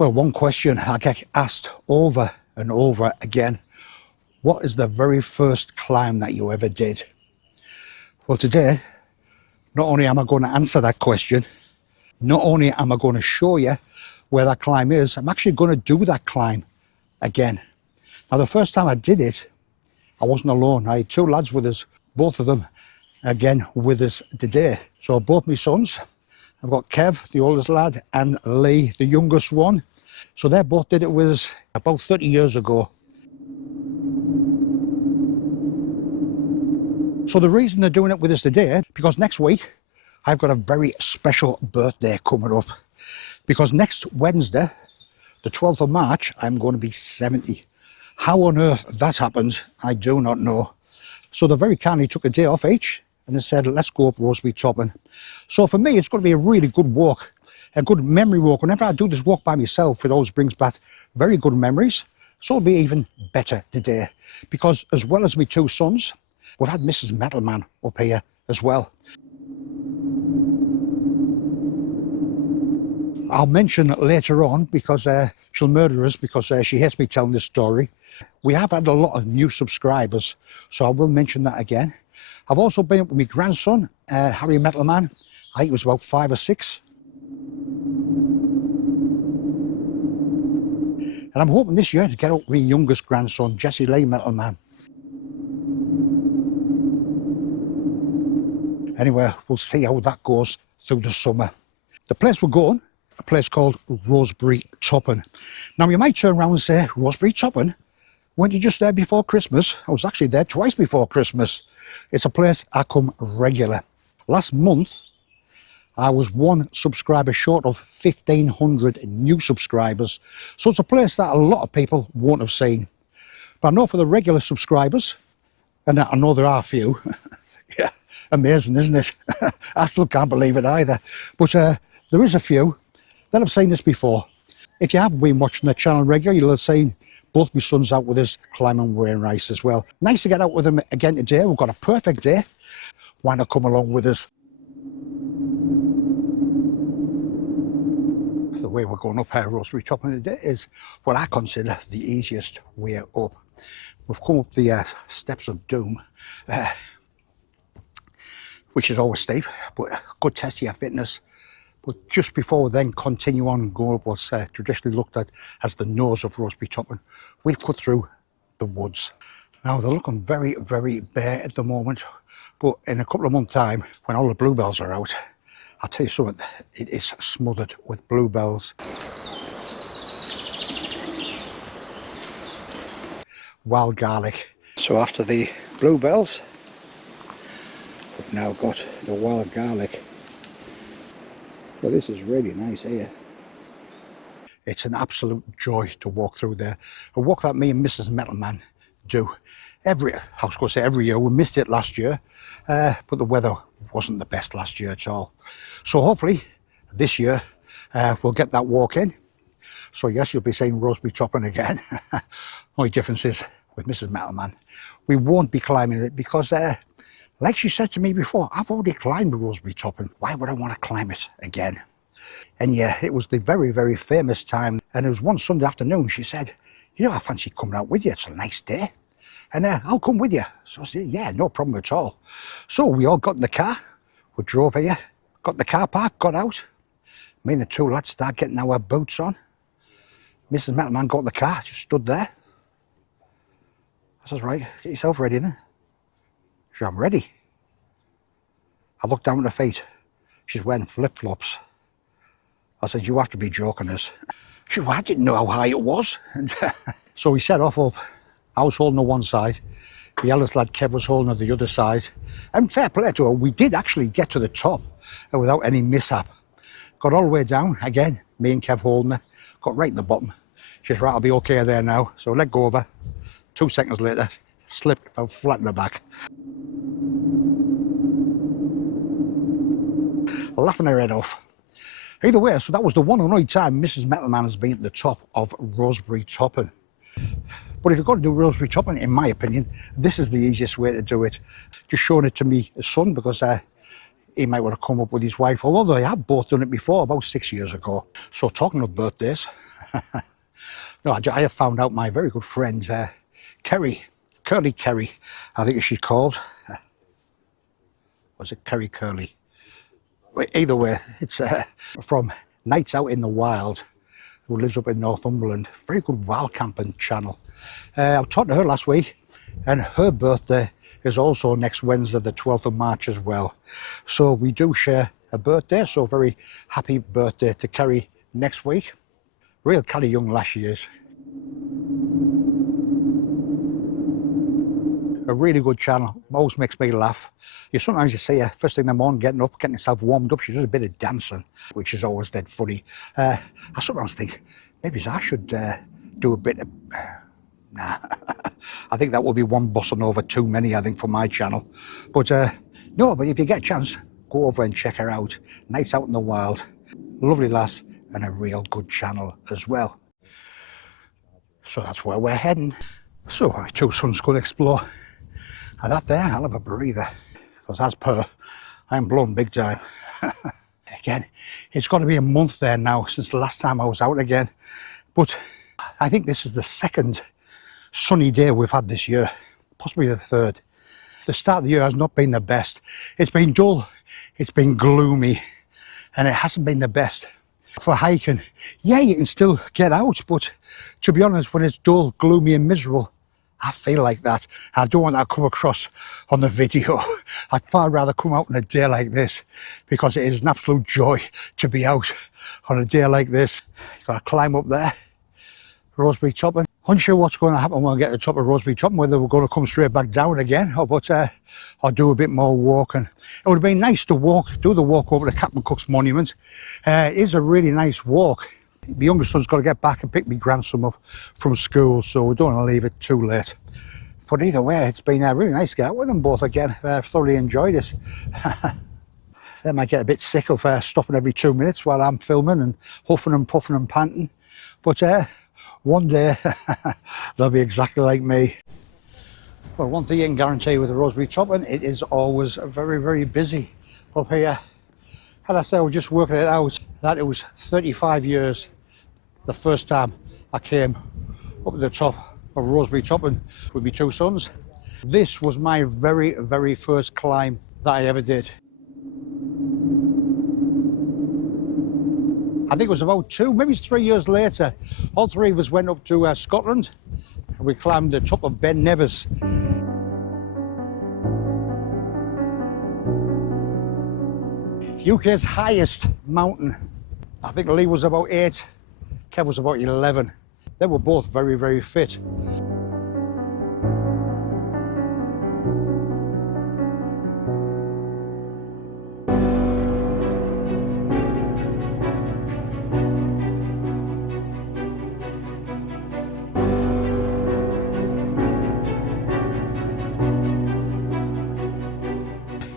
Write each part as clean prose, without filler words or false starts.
Well, one question I get asked over and over again, what is the very first climb that you ever did? Well, today, not only am I going to answer that question, not only am I going to show you where that climb is, I'm actually going to do that climb again. Now, the first time I did it, I wasn't alone. I had two lads with us, both of them, again, with us today. So both my sons, I've got Kev, the oldest lad, and Lee, the youngest one. So they both did it with us about 30 years ago. So the reason they're doing it with us today, because next week, I've got a very special birthday coming up. Because next Wednesday, the 12th of March, I'm going to be 70. How on earth that happens, I do not know. So they very kindly took a day off each, and they said, let's go up Roseberry Topping. So for me, it's going to be a really good walk, a good memory walk. Whenever I do this walk by myself, it always brings back very good memories. So it'll be even better today, because as well as my two sons, we've had Mrs. METALMAN up here as well. I'll mention later on, because she'll murder us, because she hates me telling this story. We have had a lot of new subscribers, so I will mention that again. I've also been up with my grandson, Harry METALMAN. I think he was about 5 or 6. And I'm hoping this year to get up with my youngest grandson, Jesse Lee METALMAN. Anyway, we'll see how that goes through the summer. The place we're going, a place called Roseberry Topping. Now you might turn around and say, Roseberry Topping? Weren't you just there before Christmas? I was actually there twice before Christmas. It's a place I come regular. Last month, I was 1 subscriber short of 1,500 new subscribers. So it's a place that a lot of people won't have seen. But I know for the regular subscribers, and I know there are a few, yeah, amazing, isn't it? I still can't believe it either. But there is a few that have seen this before. If you have been watching the channel regularly, you'll have seen both my sons out with us climbing wearing rice as well. Nice to get out with them again today. We've got a perfect day. Why not come along with us? The way we're going up here Roseberry Topping today is what I consider the easiest way up. We've come up the steps of doom, which is always steep, but a good test of your fitness. But just before we then continue on and go up what's traditionally looked at as the nose of Roseberry Topping, we've cut through the woods. Now they're looking very, very bare at the moment, but in a couple of months' time, when all the bluebells are out, I'll tell you something, it is smothered with bluebells. Wild garlic. So after the bluebells, we've now got the wild garlic. Well, this is really nice here. It's an absolute joy to walk through there. A walk that me and Mrs. METALMAN do I was going to say every year. We missed it last year, but the weather wasn't the best last year at all. So hopefully this year we'll get that walk in. So yes, you'll be seeing Roseberry Topping again. Only difference is with Mrs. METALMAN, we won't be climbing it because like she said to me before, I've already climbed Roseberry Topping. Why would I want to climb it again? And yeah, it was the very, very famous time. And it was one Sunday afternoon, she said, you know, I fancy coming out with you. It's a nice day. And I'll come with you. So I said, yeah, no problem at all. So we all got in the car. We drove here, got in the car park, got out. Me and the two lads started getting our boots on. Mrs. METALMAN got in the car, just stood there. I says, right, get yourself ready then. She said, I'm ready. I looked down at her feet. She's wearing flip-flops. I said, you have to be joking us. She said, well, I didn't know how high it was. And so we set off up. I was holding on one side. The eldest lad, Kev, was holding on the other side. And fair play to her, we did actually get to the top without any mishap. Got all the way down, again, me and Kev holding her. Got right at the bottom. She said, right, I'll be okay there now. So let go of her. 2 seconds later, slipped, fell flat in the back. Laughing her head off. Either way, so that was the one and only time Mrs. METALMAN has been at the top of Roseberry Topping. But if you've got to do Roseberry Topping, in my opinion, this is the easiest way to do it. Just showing it to me son, because he might want to come up with his wife, although they have both done it before, about 6 years ago. So talking of birthdays, No, I have found out my very good friend, Kerry, Curly Kerry, I think she's called. Was it Kerry Curly? Either way, it's from Nights Out in the Wild, who lives up in Northumberland. Very good wild camping channel. I was talking to her last week, and her birthday is also next Wednesday, the 12th of March as well. So we do share a birthday, so very happy birthday to Kerry next week. Real kind of young lass she is. A really good channel, always makes me laugh. Sometimes you see her first thing in the morning getting up, getting herself warmed up. She does a bit of dancing, which is always dead funny. I sometimes think maybe I should do a bit of... Nah, I think that would be one bossa nova too many, I think, for my channel. But no, but if you get a chance, go over and check her out. Nights Out in the Wild, lovely lass, and a real good channel as well. So that's where we're heading. So my two sons could explore. And that there, I'll have a breather. Because as per, I'm blown big time. Again, it's got to be a month there now since the last time I was out again. But I think this is the second sunny day we've had this year, possibly the third. The start of the year has not been the best. It's been dull, it's been gloomy, and it hasn't been the best. For hiking, yeah, you can still get out, but to be honest, when it's dull, gloomy and miserable, I feel like that. I don't want that to come across on the video. I'd far rather come out on a day like this, because it is an absolute joy to be out on a day like this. You've got to climb up there, Roseberry top, and unsure what's going to happen when I get to the top of Roseberry top, whether we're going to come straight back down again, or do a bit more walking. It would have been nice to do the walk over to Captain Cook's Monument. It is a really nice walk. My youngest son's got to get back and pick my grandson up from school, so we don't want to leave it too late. But either way, it's been really nice to get out with them both again. I've thoroughly enjoyed it. They might get a bit sick of stopping every 2 minutes while I'm filming and huffing and puffing and panting. But one day, they'll be exactly like me. Well, one thing you can guarantee with the Roseberry top, and it is always very, very busy up here. And I say, I was just working it out, that it was 35 years the first time I came up to the top of Roseberry top and with my two sons. This was my very, very first climb that I ever did. I think it was about maybe 3 years later, all three of us went up to Scotland, and we climbed the top of Ben Nevis. UK's highest mountain. I think Lee was about 8, Kev was about 11. They were both very, very fit.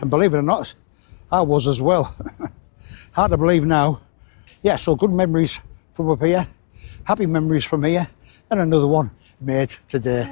And believe it or not, I was as well. Hard to believe now. Yeah, so good memories from up here, happy memories from here, and another one made today.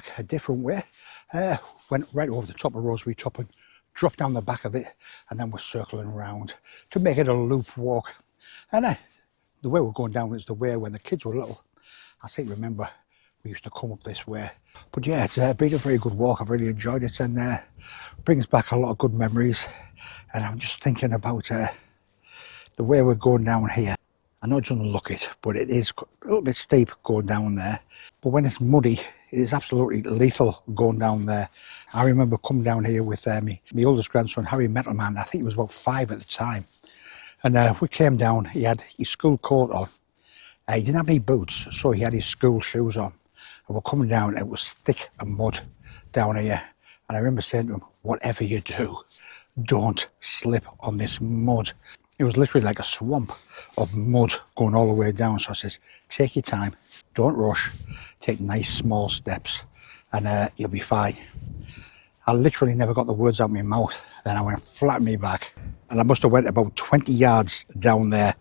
back a different way. Went right over the top of Roseberry Top and dropped down the back of it, and then we're circling around to make it a loop walk. And the way we're going down is the way when the kids were little. I seem to remember we used to come up this way. But yeah, it's been a very good walk. I've really enjoyed it, and brings back a lot of good memories. And I'm just thinking about the way we're going down here. I know it doesn't look it, but it is a little bit steep going down there. But when it's muddy, it is absolutely lethal going down there. I remember coming down here with my oldest grandson, Harry METALMAN. I think he was about 5 at the time. And we came down, he had his school coat on. He didn't have any boots, so he had his school shoes on. And we're coming down, and it was thick and mud down here. And I remember saying to him, whatever you do, don't slip on this mud. It was literally like a swamp of mud going all the way down. So I says, take your time, don't rush, take nice small steps, and you'll be fine. I literally never got the words out of my mouth. Then I went flat on my back, and I must have went about 20 yards down there.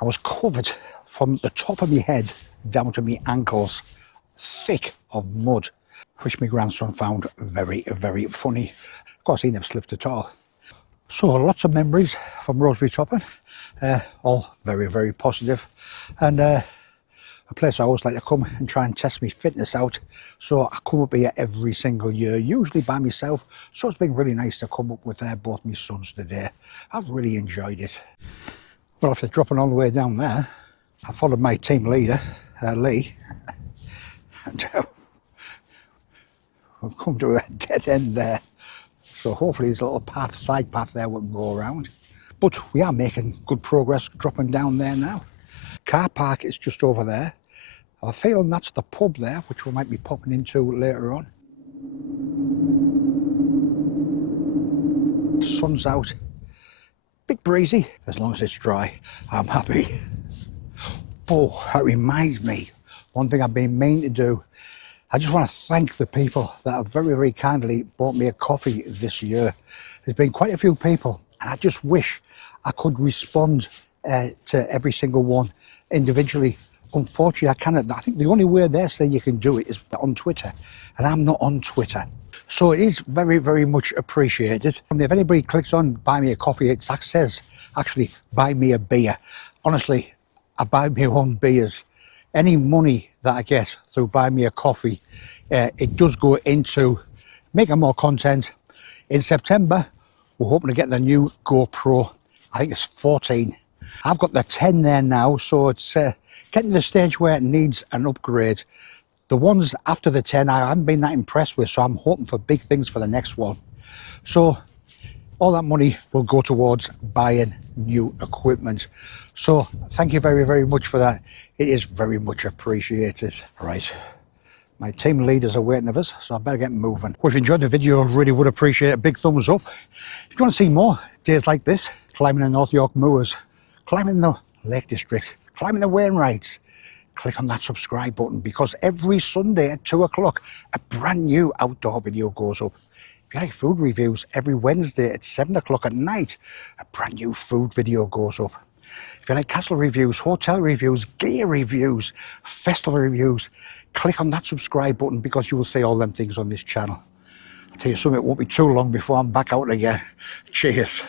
I was covered from the top of my head down to my ankles, thick of mud, which my grandson found very, very funny. Of course, he never slipped at all. So lots of memories from Roseberry Topping, all very, very positive, and a place I always like to come and try and test my fitness out. So I come up here every single year, usually by myself. So it's been really nice to come up with both my sons today. I've really enjoyed it. Well, after dropping all the way down there, I followed my team leader, Lee, and we've come to a dead end there. So hopefully there's a little path, side path there we can go around. But we are making good progress dropping down there now. Car park is just over there. I have a feeling that's the pub there, which we might be popping into later on. Sun's out. Bit breezy. As long as it's dry, I'm happy. Oh, that reminds me, one thing I've been meaning to do. I just want to thank the people that have very, very kindly bought me a coffee this year. There's been quite a few people, and I just wish I could respond to every single one individually. Unfortunately, I cannot. I think the only way they say you can do it is on Twitter, and I'm not on Twitter. So it is very, very much appreciated. And if anybody clicks on buy me a coffee, it says actually buy me a beer. Honestly, I buy my own beers. Any money that I get through Buy Me a Coffee, it does go into making more content. In September, we're hoping to get the new GoPro. I think it's 14. I've got the 10 there now, so it's getting to the stage where it needs an upgrade. The ones after the 10 I haven't been that impressed with, so I'm hoping for big things for the next one. So all that money will go towards buying new equipment. So thank you very, very much for that. It is very much appreciated. All right, my team leaders are waiting of us, so I better get moving. Well, if you enjoyed the video, I really would appreciate a big thumbs up. If you want to see more days like this, climbing the North York Moors, climbing the Lake District, climbing the Wainwrights, click on that subscribe button, because every Sunday at 2 o'clock, a brand new outdoor video goes up. If you like food reviews, every Wednesday at 7 o'clock at night, a brand new food video goes up. If you like castle reviews, hotel reviews, gear reviews, festival reviews, click on that subscribe button, because you will see all them things on this channel. I'll tell you something, it won't be too long before I'm back out again. Cheers.